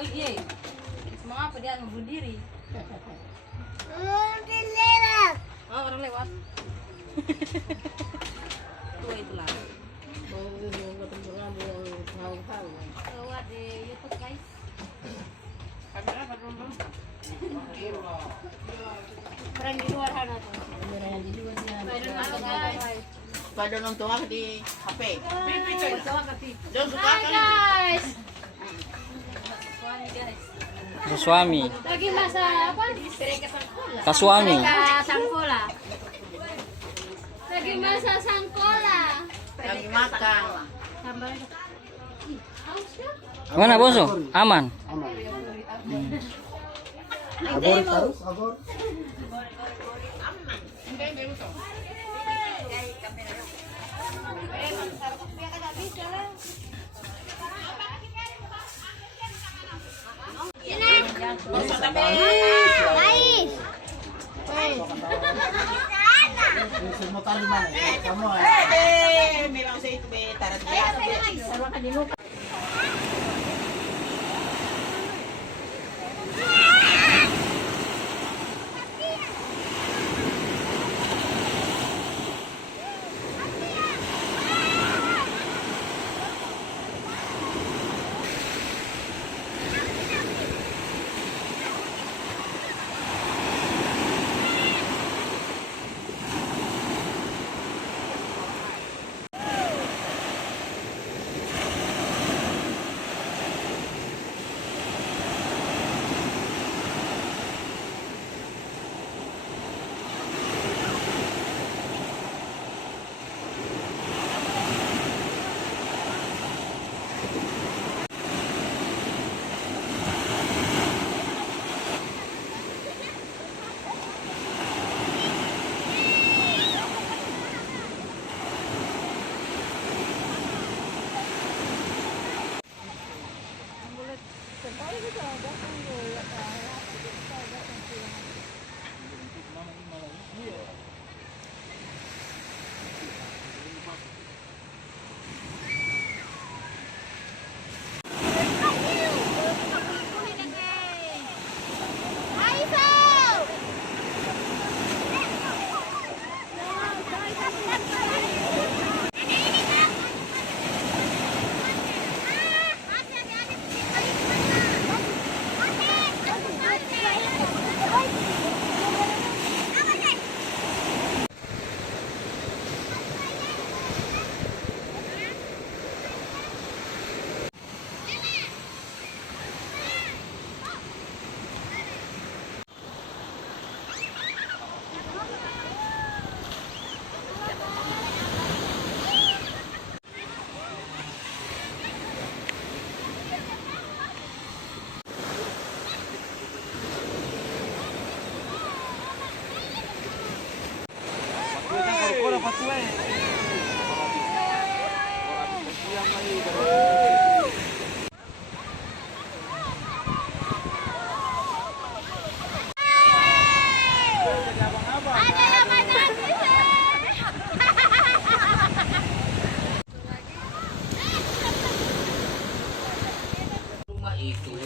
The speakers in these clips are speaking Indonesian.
Oh iya. Mengapa dia nggak bunuh diri? Oh, orang lewat. Tua itulah. Lewat di YouTube guys. Kamera apa dulu? Keren di luar sana tuh. Kamera yang di luar sana. Pada nonton aku di HP. Hai guys. Suami guys. Suami. Lagi masa apa? Kasuami. Sangkola. Lagi masa sangkola. Lagi makan. Sambal. Mana Bonso? Aman. Abor terus, abor. Semua kali mana? Kamu. Memang saya itu tarat biasa.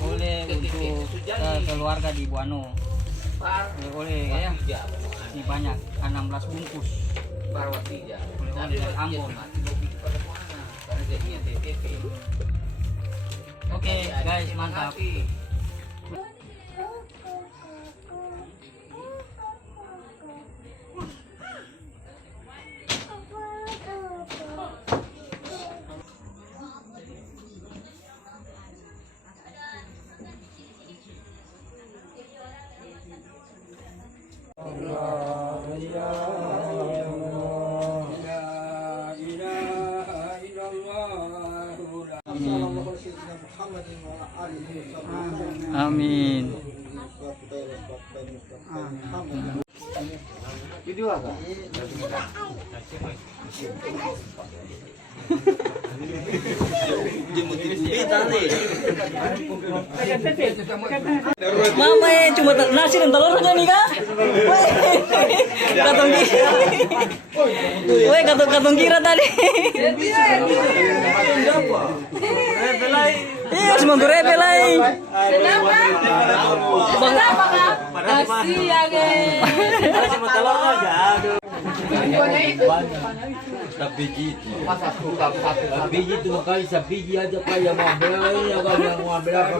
Oleh untuk keluarga di Buano. Oleh ya. Ini banyak 16 bungkus. Oleh dari Ambon. Oke guys, mantap. Amin. Video apa? Mama cuma nasi dan telur aja nih kak. Katong kira. Woi katong kira tadi. Iya, semua rebel lagi. Kenapa kak? Kasihan Biji itu makanya sebiji aja pak yang mau ambil ini yang mau ambil apa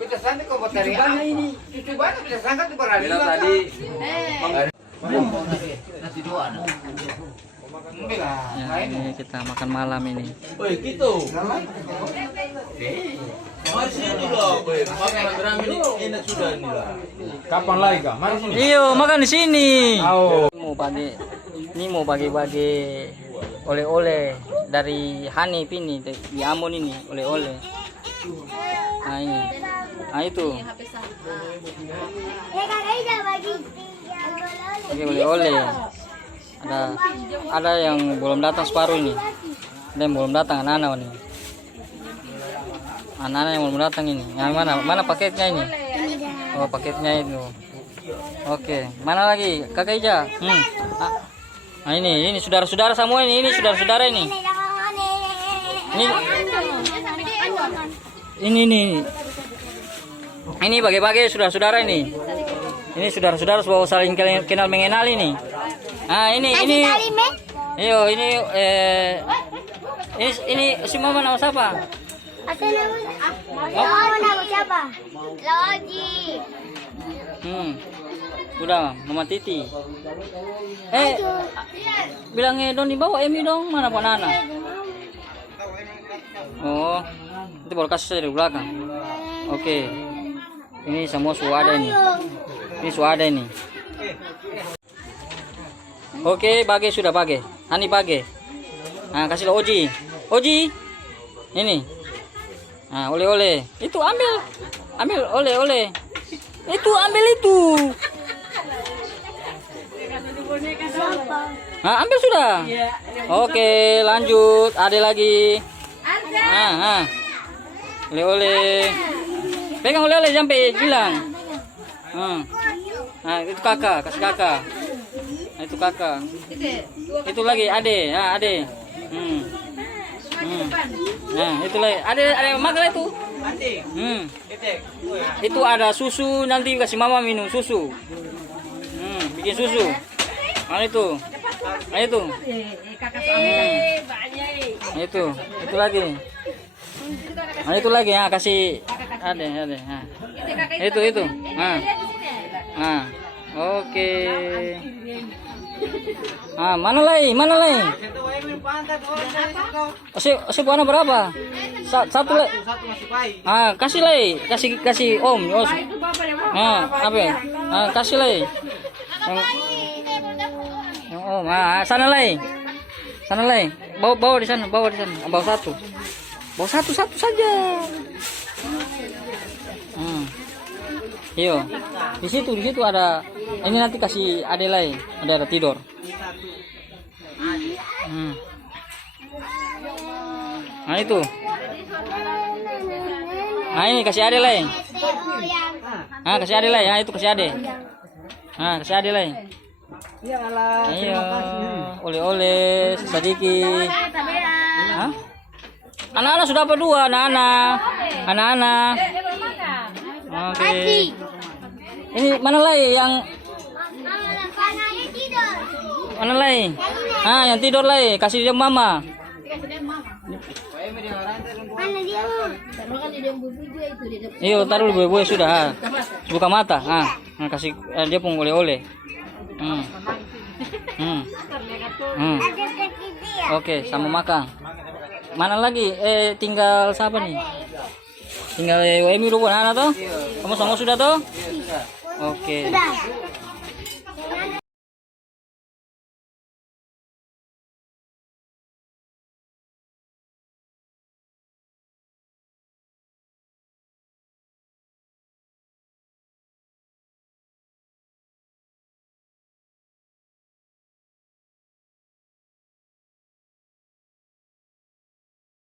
Kita santai kok bateri ini. Itu banyak bisa sangkat di barang. tadi Nasi dua. Ya, ini kita makan malam ini. woi gitu masih ini loh woi makan berang ini enak sudah ini lah Kapan lagi kak? Mari sini. Iyo, makan di sini. Oh. Mau bagi-bagi oleh-oleh dari Hanif ini di Ambon ini, oleh-oleh. Nah ini, nah itu. Oke, oleh-oleh. Ada yang belum datang separuh ini. Ada yang belum datang anak-anak ini. Anak-anak yang belum datang ini. Yang mana paketnya ini? Oh, paketnya itu. Oke, mana lagi? Kakak Ija. Nah ini saudara-saudara semua ini saudara-saudara ini. Ini bagi-bagi saudara-saudara ini. Ini saudara-saudara bahwa saling kenal mengenal ini. Nah, ini. Iyo, ini si mama nama siapa? Nama siapa? Logi. Udah, Mama Titi. Bilangnya Doni bawa Emi dong, mana Pak Nana? Oh, itu baru kasih dari belakang. Oke, ini semua suada ini. Ini suada ini. Oke, bagi sudah bagi. Hani bagi. Nah, kasih lo Oji. Oji. Ini. Nah, oleh-oleh. Itu ambil. Ambil oleh-oleh. Itu ambil itu. Nah, ambil sudah. Oke, lanjut. Ada lagi. Nah. Oleh-oleh. Pegang oleh-oleh sampai hilang. Nah, itu kakak, kasih kakak. Nah, itu kakak. Itu lagi ade. Nah, ade. Nah, itu lagi. Ada makan itu. Itu ada susu, nanti kasih mama minum susu. Bikin susu. Nah, itu. Nah, itu. Nah, itu lagi. Nah, itu lagi ya, kasih ada. Nah. Itu. Nah. Oke. Mana lagi? Kasih warna berapa? Satu lagi. Kasih lagi. Kasih Om. Apa? Kasih lagi. Yang Om. Sana lagi. Bawa di sana. Bawa satu. Bawa satu saja. Iyo. Di situ ada. Ini nanti kasih ade lagi. Ada tidur. Nah, itu. Nah, ini kasih ade lagi. Kasih ade lagi. Itu kasih ade. Kasih ade lagi. Iya. Oleh-oleh sedikit. Anak-anak sudah apa dua? Anak-anak. Oke. Ini mana lagi yang mana lagi? Yang tidur lagi. Kasih dia mama. Iya, taruh buah sudah. Buka mata. Kasih dia pun oleh-oleh. Oke, sama makan. Mana lagi? Tinggal siapa nih? Tinggal Emi dulu anak toh? Kamu semua sudah toh? Oke.